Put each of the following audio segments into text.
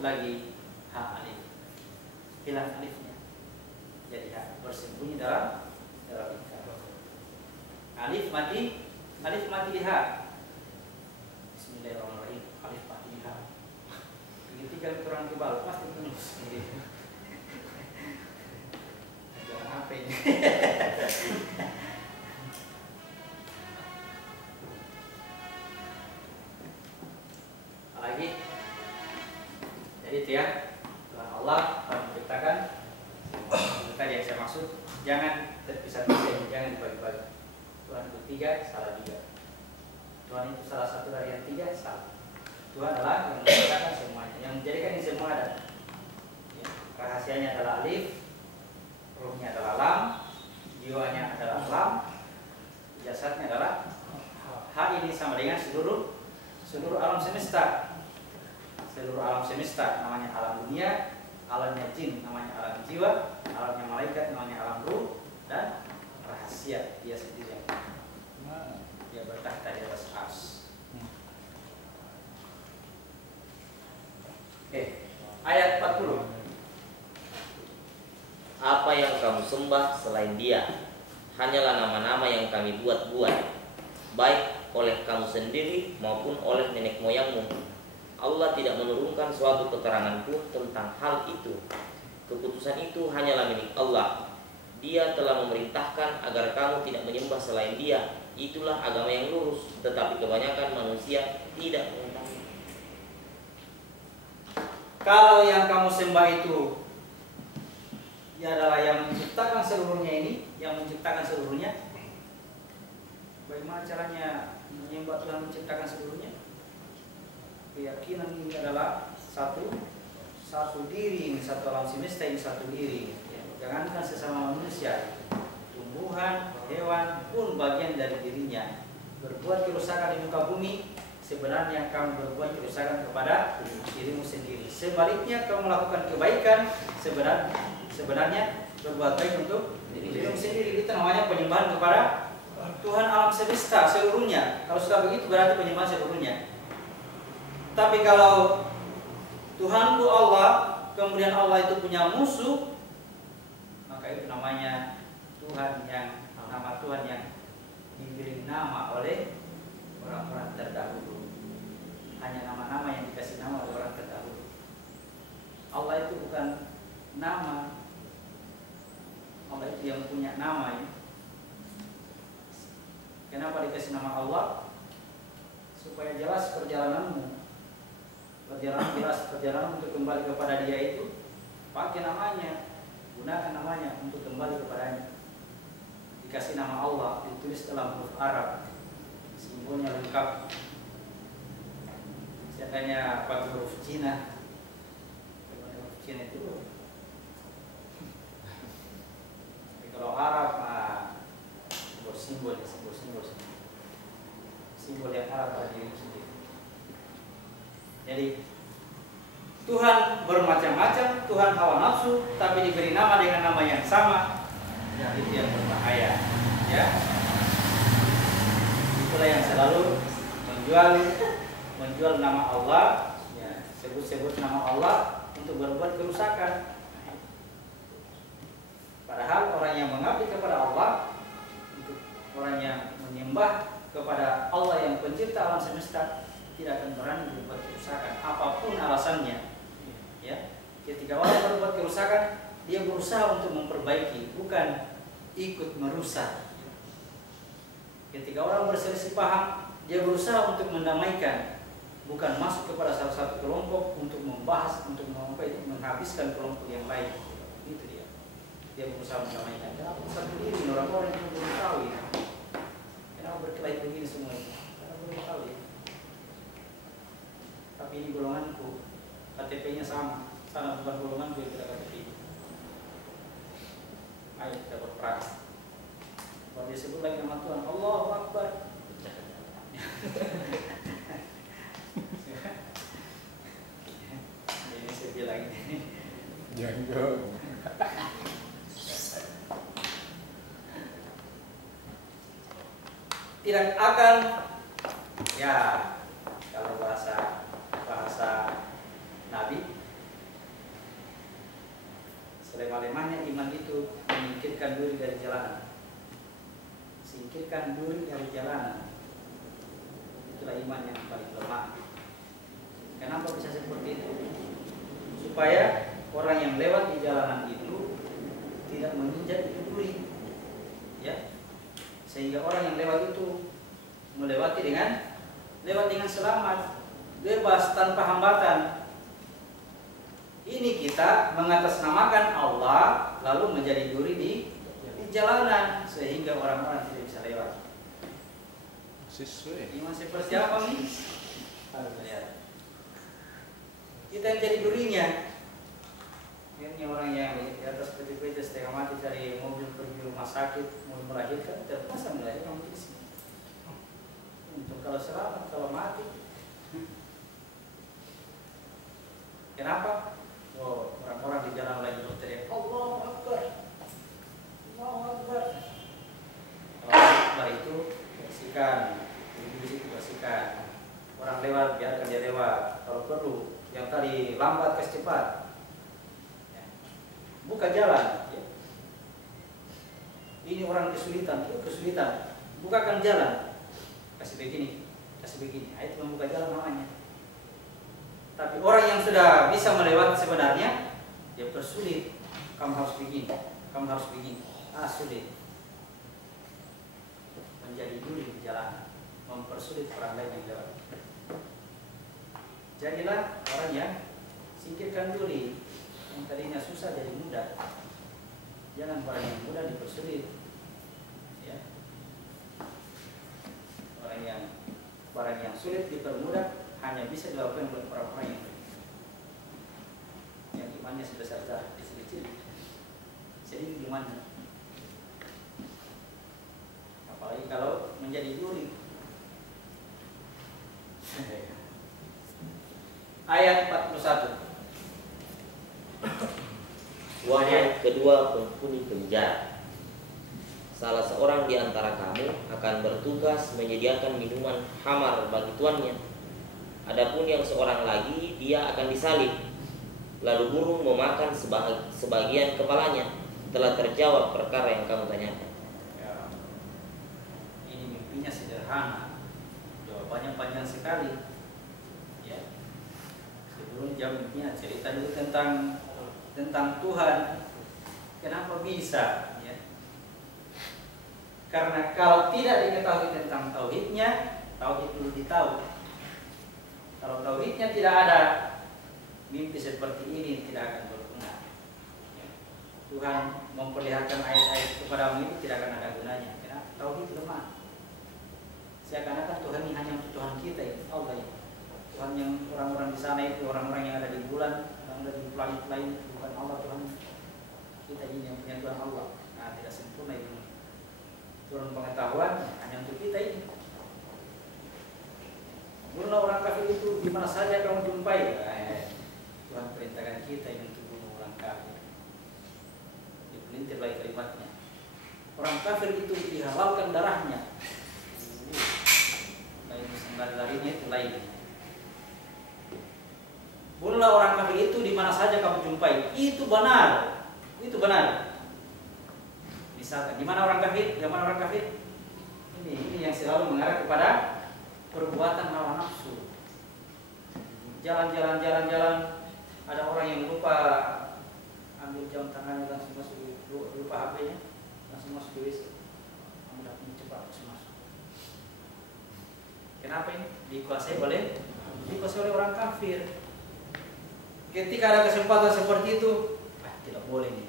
disebut lagi ha alif. Hilang alifnya. Jadi ha bersembunyi dalam ika. Alif mati di ha. Bismillahirrahmanirrahim. Alif mati di ha. Begitu kan kurang kebal pasti penuh sendiri. Jangan apa ini. Lagi. Jadi itu ya. Tuhan Allah telah menciptakan. Tadi yang saya maksud, jangan terpisah-pisah, jangan dibagi-bagi. Tuhan itu tiga, salah juga. Tuhan itu salah satu dari yang tiga, salah. Tuhan adalah yang menciptakan semuanya, yang menjadikan ini semua ada. Ya, rahasianya adalah alif, ruhnya adalah lam, jiwanya adalah lam, jasadnya adalah ha. Ini sama dengan seluruh alam semesta. Seluruh alam semesta namanya alam dunia, alamnya jin namanya alam jiwa, alamnya malaikat namanya alam ruh, dan rahasia dia sendiri yang dia bertahta di atas ars. Ayat 40. Apa yang kamu sembah selain Dia hanyalah nama-nama yang kami buat-buat, baik oleh kamu sendiri maupun oleh nenek moyangmu. Allah tidak menurunkan suatu keterangan pun tentang hal itu. Keputusan itu hanyalah milik Allah. Dia telah memerintahkan agar kamu tidak menyembah selain Dia. Itulah agama yang lurus, tetapi kebanyakan manusia tidak mengetahui. Kalau yang kamu sembah itu ya adalah yang menciptakan seluruhnya ini, yang menciptakan seluruhnya, bagaimana caranya menyembah Tuhan menciptakan seluruhnya? Keyakinan ini adalah satu diri, ini satu alam semesta, ini satu diri. Ya, jangankan sesama manusia, tumbuhan, hewan pun bagian dari dirinya. Berbuat kerusakan di muka bumi, sebenarnya kamu berbuat kerusakan kepada dirimu sendiri. Sebaliknya kamu melakukan kebaikan, sebenarnya berbuat baik untuk dirimu sendiri. Itu namanya penyembahan kepada Tuhan alam semesta seluruhnya. Kalau sudah begitu berarti penyembahan seluruhnya. Tapi kalau Tuhanku Allah, kemudian Allah itu punya musuh, maka itu namanya nama Tuhan yang diberi nama oleh orang-orang terdahulu. Hanya nama-nama yang dikasih nama oleh orang terdahulu. Allah itu bukan nama. Allah itu yang punya nama ya. Kenapa dikasih nama Allah? Supaya jelas perjalananmu. Perjalanan untuk kembali kepada Dia itu pakai namanya, gunakan namanya untuk kembali kepadanya. Dikasih nama Allah, ditulis dalam huruf Arab, simbolnya lengkap. Seandainya pakai huruf Cina, huruf Cina itu. Tapi kalau Arab, simbol yang Arab pada diri sendiri. Jadi Tuhan bermacam-macam, Tuhan hawa nafsu, tapi diberi nama dengan nama yang sama. Ya, itu yang berbahaya. Ya, itulah yang selalu menjual nama Allah, ya, sebut nama Allah untuk berbuat kerusakan. Padahal orang yang mengabdi kepada Allah, untuk orang yang menyembah kepada Allah yang pencipta alam semesta, tidak akan berani berbuat kerusakan apapun alasannya. Ya, ketika orang berbuat kerusakan, dia berusaha untuk memperbaiki, bukan ikut merusak. Ketika orang berselisih paham, dia berusaha untuk mendamaikan, bukan masuk kepada salah satu kelompok untuk membahas, untuk menghabiskan kelompok yang lain. Itu dia. Dia berusaha mendamaikan. Kenapa satu diri orang-orang yang belum tahu ya? Kenapa berkelahi begini semua ini? Karena belum tahu ya. Tapi ini golonganku, KTP-nya sama bukan golonganku yang tidak KTP. Ayo kita berperang. Kalau disebut lagi nama Tuhan, Allahu Akbar. Ini saya bilang ini. Jangan. Tidak akan, ya kalau bahasa Nabi, iman yang paling lemah. Kenapa bisa seperti itu? Supaya orang yang lewat di jalanan itu tidak menginjak itu duri, ya, sehingga orang yang lewat itu melewati dengan selamat, bebas tanpa hambatan. Ini kita mengatasnamakan Allah lalu menjadi duri di jalanan sehingga orang-orang tidak bisa lewat. Iman seperti apa nih? Harus lihat. Kita yang jadi durinya. Ini orang yang di atas peti-peti setengah mati cari mobil pergi rumah sakit mau melahirkan, terpaksa melahirkan di sini. Untuk kalau selamat, kalau mati. Kenapa? Oh, orang-orang di jalan lagi berteriak, Allahu Akbar, Allahu Akbar. Allahu Akbar itu bersihkan, bersihkan. Orang lewat biarkan dia lewat. Kalau perlu, yang tadi lambat kasih cepat. Ya. Buka jalan. Ya. Ini orang kesulitan, bukakan jalan. Kasih begini. Nah, itu membuka jalan namanya. Tapi orang yang sudah bisa melewati sebenarnya, dia persulit. Kamu harus begini. Sulit. Menjadi duri di jalan, mempersulit orang lain yang lewat. Jadilah orang yang singkirkan duri. Yang tadinya susah jadi mudah. Jangan orang yang mudah dipersulit. Ya. Orang yang sulit dipermudah hanya bisa dilakukan oleh orang-orang yang imannya sebesar zarah kecil. Jadi imannya. Apalagi kalau menjadi duri. Ayat 41. Wahai kedua penghuni penjara, salah seorang di antara kamu akan bertugas menyediakan minuman khamar bagi tuannya. Adapun yang seorang lagi, dia akan disalib. Lalu burung memakan sebagian kepalanya. Telah terjawab perkara yang kamu tanyakan. Ya, ini mimpinya sederhana, jawabannya panjang sekali. Ya, sebelum jam mimpinya cerita dulu tentang Tuhan. Kenapa bisa? Ya. Karena kalau tidak diketahui tentang tauhidnya, tauhid dulu ditahu. Kalau tauhidnya tidak ada, mimpi seperti ini tidak akan berguna. Ya. Tuhan memperlihatkan ayat-ayat kepadamu ini tidak akan ada gunanya. Karena tauhid lemah. Seakan-akan Tuhan ini hanya untuk Tuhan kita ini, Allah ya. Tuhan yang orang-orang di sana itu, orang-orang yang ada di bulan, yang ada di planet lain, bukan Allah Tuhan. Kita ini yang punya Tuhan Allah. Nah, tidak sempurna itu. Turun pengetahuan hanya untuk kita ini. Bunuhlah orang kafir itu di mana saja kamu jumpai. Tuhan perintahkan kita ini untuk bunuh orang kafir. Dipelintir lagi kalimatnya. Orang kafir itu dihalalkan darahnya. Lain sembah larinya itu lain. Bunuhlah orang kafir itu di mana saja kamu jumpai. Itu benar. Misalkan, di mana orang kafir? Ini yang selalu mengarah kepada perbuatan hawa nafsu. Jalan. Ada orang yang lupa ambil jam tangannya langsung masuk, lupa HP-nya, langsung masuk ke WC. Kamu dapat cepat masuk. Kenapa ini? Dikuasai oleh orang kafir. Ketika ada kesempatan seperti itu, tidak boleh nih.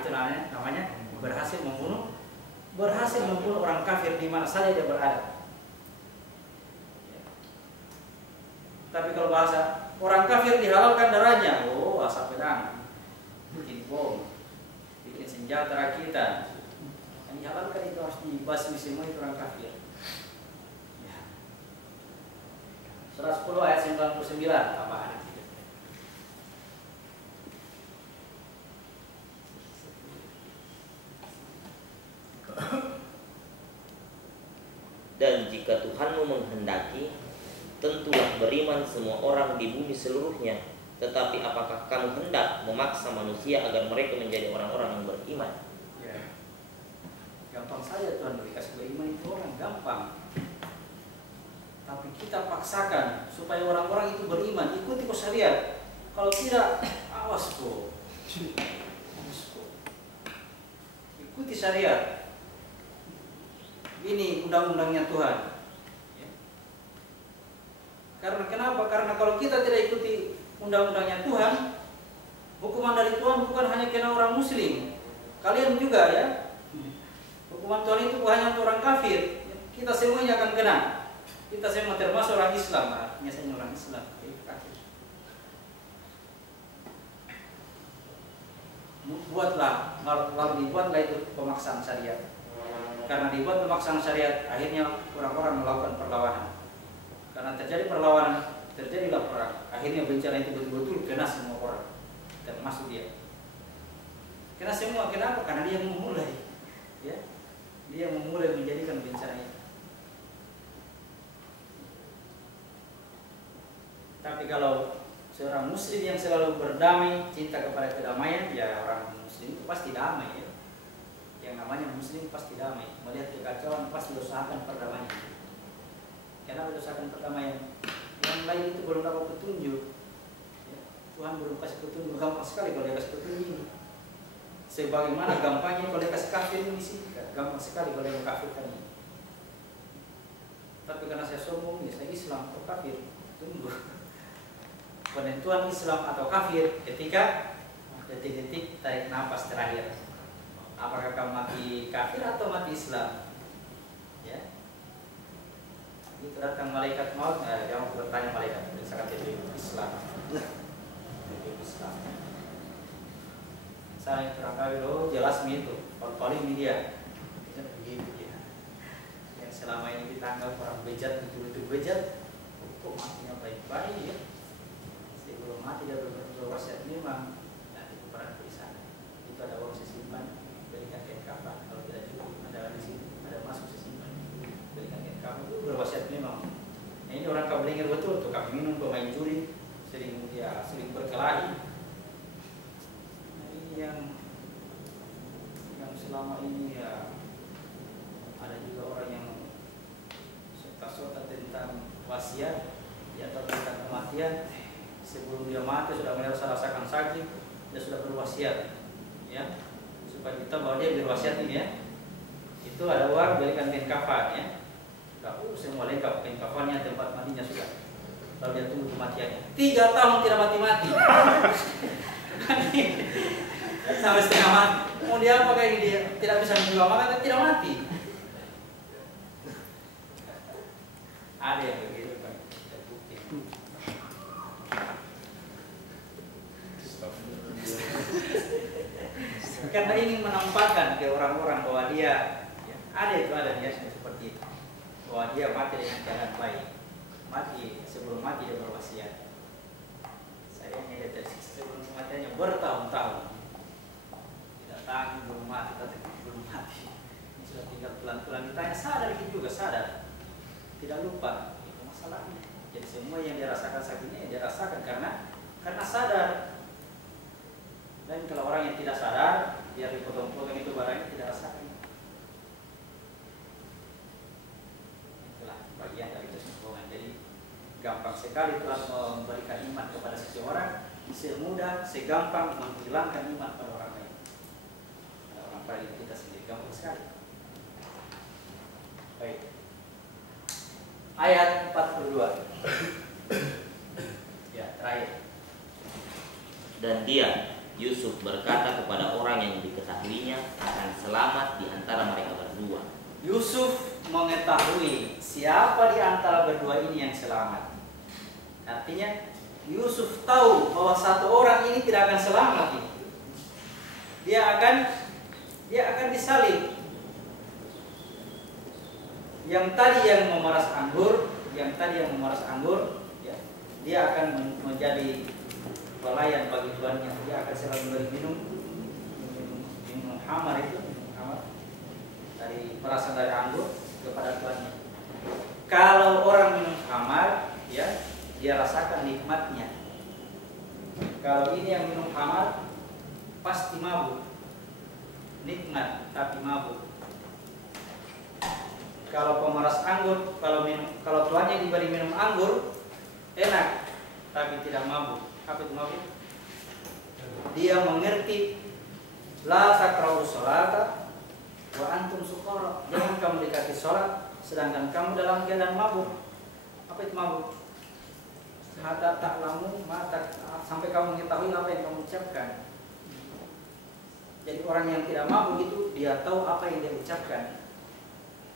Itu namanya berhasil membunuh orang kafir di mana saja dia berada. Tapi kalau bahasa orang kafir dihalalkan darahnya, asap pedang, bikin bom, bikin senjata rakitan, yang dihalalkan itu harus dibasmi semua itu orang kafir. 110 ayat 99 tambahan. Dan jika Tuhanmu menghendaki, tentulah beriman semua orang di bumi seluruhnya. Tetapi apakah kamu hendak memaksa manusia agar mereka menjadi orang-orang yang beriman? Ya. Gampang saja Tuhan beri kasih beriman itu orang gampang. Tapi kita paksakan supaya orang-orang itu beriman, ikuti syariat. Kalau tidak, awas kok. Ikuti syariat. Ini undang-undangnya Tuhan. Ya. Karena kenapa? Karena kalau kita tidak ikuti undang-undangnya Tuhan, hukuman dari Tuhan bukan hanya kena orang Muslim, kalian juga ya. Hukuman Tuhan itu bukan hanya untuk orang kafir. Kita semuanya akan kena. Kita semua termasuk orang Islam, artinya saya orang Islam, kafir. Buatlah, kalau dibuatlah itu pemaksaan syariat. Karena dibuat pemaksaan syariat, akhirnya orang-orang melakukan perlawanan. Karena terjadi perlawanan, terjadilah perang. Akhirnya bencana itu betul-betul kena semua orang, termasuk dia. Kena semua, kenapa? Karena dia memulai, ya, dia memulai menjadikan bencana itu. Tapi kalau seorang Muslim yang selalu berdamai, cinta kepada kedamaian, ya orang Muslim itu pasti damai ya. Yang namanya Muslim pasti damai. Melihat kekacauan pasti usahakan perdamaian. Kenapa usahakan perdamaian? Yang lain itu belum dapat petunjuk. Ya, Tuhan belum kasih petunjuk. Gampang sekali kalau dia kasih petunjuk ini. Sebagaimana gampangnya kalau dia kasih kafir ini sih, gampang sekali kalau dia kafirkan ini. Tapi karena saya sombong, ya saya Islam atau kafir, tunggu. Penentuan Islam atau kafir ketika detik-detik tarik nafas terakhir. Apakah kamu mati kafir atau mati Islam? Ya. Itu datang malaikat maut, jangan bertanya malaikat, misalkan dia Islam. Islam. Saya terangkan dulu jelas itu, paling dia. Begitu ya. Yang selama ini ditangkap orang bejat, betul-betul bejat, kok matinya baik-baik ya. Sebelum mati dia berwasiat memang nanti kuperan di sana. Itu ada uang sesimpan, berikan kain kafan. Kalau tidak cukup ada di sini, ada masuk sesimpan, berikan kain kafan. Itu berwasiat memang. Nah, ini orang Kablinger betul tuh, kami minum pemain juri, sering berkelahi. Nah, ini yang selama ini ya ada juga orang yang sota-sota tentang wasiat atau tentang kematian. Sebelum dia mati sudah merasakan sakit, dia sudah berwasiat, ya, supaya kita bahwa dia berwasiat ini ya. Itu ada uang berikan kain kafan ya. Sudah semua lengkap kain kafannya, tempat matinya sudah. Lalu dia tunggu kematiannya. 3 tahun tidak mati-mati. Sampai setengah mati. Mau dia apa kayak dia tidak bisa menjual maka tidak mati. Ada yang begitu Pak. Karena ingin menampakkan ke orang-orang bahwa dia ya, ada niatnya seperti itu, bahwa dia mati dengan jalan baik, mati sebelum mati dia berwasiat. Sayangnya dia tersiksa sebelum kematiannya bertahun-tahun, tidak tahu belum mati, tapi belum mati. Ini sudah tinggal pelan-pelan ditanya, sadar juga sadar, tidak lupa itu masalahnya. Jadi semua yang dia rasakan sakitnya dia rasakan karena sadar. Dan kalau orang yang tidak sadar, dia dipotong-potong itu barangnya tidak rasakan. Itulah bagian dari kesombongan. Jadi gampang sekali Tuhan memberikan iman kepada seseorang, semudah, segampang menghilangkan iman pada orang lain. Pada orang lain kita sendiri gampang sekali. Baik. Ayat 42. Ya, terakhir. Dan dia Yusuf berkata kepada orang yang diketahuinya akan selamat di antara mereka berdua. Yusuf mengetahui siapa di antara berdua ini yang selamat. Artinya Yusuf tahu bahwa satu orang ini tidak akan selamat ini. Dia akan disalib. Yang tadi yang memeras anggur, ya, dia akan menjadi pelayan bagi tuannya. Dia akan selalu memberi minum hamar itu, berasal dari anggur kepada tuannya. Kalau orang minum hamar, ya, dia rasakan nikmatnya. Kalau ini yang minum hamar, pasti mabuk. Nikmat tapi mabuk. Kalau pemeras anggur, kalau tuannya diberi minum anggur, enak, tapi tidak mabuk. Apa itu mabuk? Dia mengerti la takra'u sholata wa antum sukara. Jangan kamu dekati sholat sedangkan kamu dalam keadaan mabuk. Apa itu mabuk? Hatta ta'lamu sampai kamu mengetahui apa yang kamu ucapkan. Jadi orang yang tidak mabuk itu dia tahu apa yang dia ucapkan.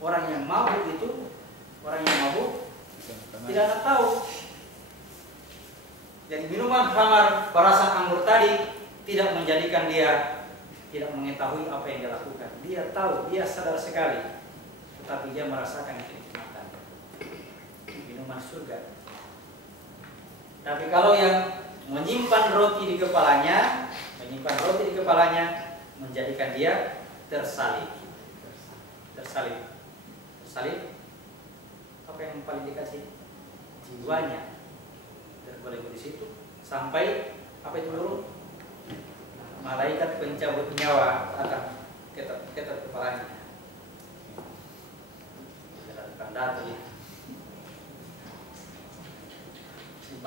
Orang yang mabuk itu, orang yang mabuk tidak tahu. Jadi minuman khamar berasa anggur tadi tidak menjadikan dia tidak mengetahui apa yang dia lakukan. Dia tahu, dia sadar sekali, tetapi dia merasakan kenikmatan minuman surga. Tapi kalau yang menyimpan roti di kepalanya, menjadikan dia tersalib. Apa yang paling dikasih? Jiwanya tergolek di situ sampai apa itu dulu? Malaikat pencabut nyawa akan ketat kepalanya. Tanda tadi.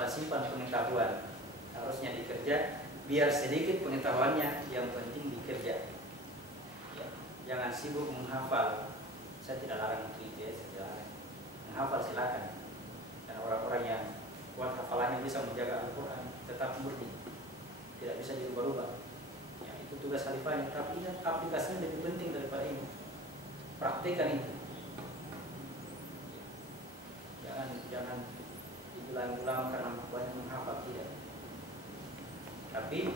Simpan pengetahuan harusnya dikerja, biar sedikit pengetahuannya yang penting dikerja. Ya, jangan sibuk menghafal. Saya tidak larang itu ya, saya tidak larang. Menghafal silakan. Dan orang-orang yang kuat hafalannya bisa menjaga Al-Quran tetap murni, tidak bisa dirubah-rubah. Ya, itu tugas khalifahnya. Tapi ingat, aplikasinya lebih penting daripada ini. Praktekkan itu. Jangan diulang-ulang karena banyak menghafal, tidak. Tapi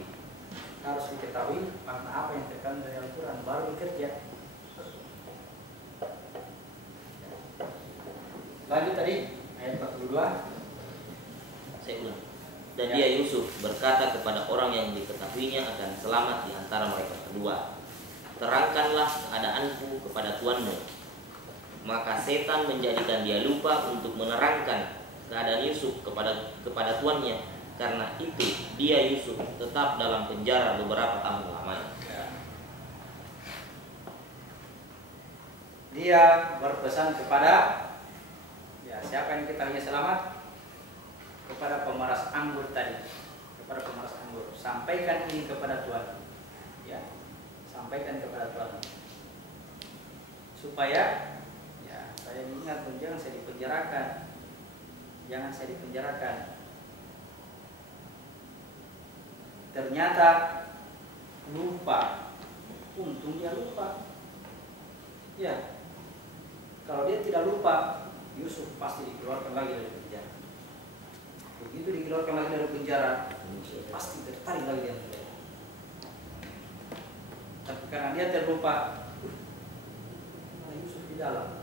harus diketahui makna apa yang terkandung dari Al-Quran baru bekerja. Lanjut tadi ayat 42. Saya ulang. Dan dia Yusuf berkata kepada orang yang diketahuinya akan selamat di antara mereka kedua, terangkanlah keadaanku kepada tuanmu. Maka setan menjadikan dia lupa untuk menerangkan keadaan Yusuf kepada tuannya. Karena itu dia Yusuf tetap dalam penjara beberapa tahun lamanya. Dia berpesan kepada siapa yang ketahuinya selamat? Kepada pemeras anggur tadi. Kepada pemeras anggur. Sampaikan ini kepada Tuhan. Ya, sampaikan kepada Tuhan. Supaya saya ingat, jangan saya dipenjarakan. Jangan saya dipenjarakan. Ternyata lupa. Untung dia lupa. Ya. Kalau dia tidak lupa, Yusuf pasti dikeluarkan lagi dari penjara. Begitu dikeluarkan lagi dari penjara, pasti tertarik lagi dari penjara. Tapi karena dia terlupa, ada Yusuf di dalam.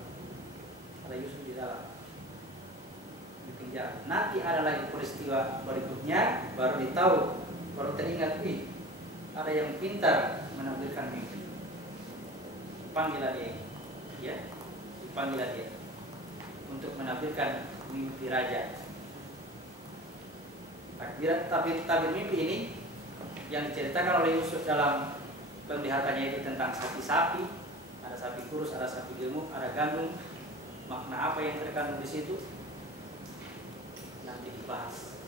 Di penjara. Nanti ada lagi peristiwa berikutnya, baru ditahu, baru teringat, ada yang pintar menampilkan mimpi. Panggillah dia, ya, dipanggillah dia untuk menampilkan mimpi raja. Tabir mimpi ini yang diceritakan oleh Yusuf dalam penglihatannya itu tentang sapi-sapi, ada sapi kurus, ada sapi gemuk, ada gandum. Makna apa yang terkandung di situ nanti dibahas.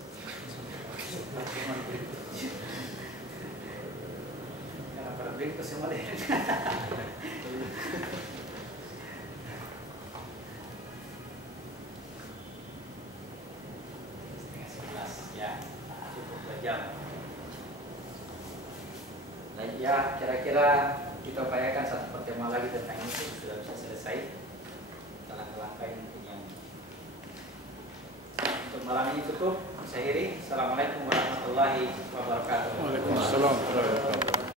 Karena pada berikut semua deh. Ya, kira-kira kita upayakan satu pertemuan lagi tentang ini sudah bisa selesai. Langkah-langkah yang untuk malam ini cukup. Saya akhiri. Assalamualaikum warahmatullahi wabarakatuh. Waalaikumsalam warahmatullahi wabarakatuh.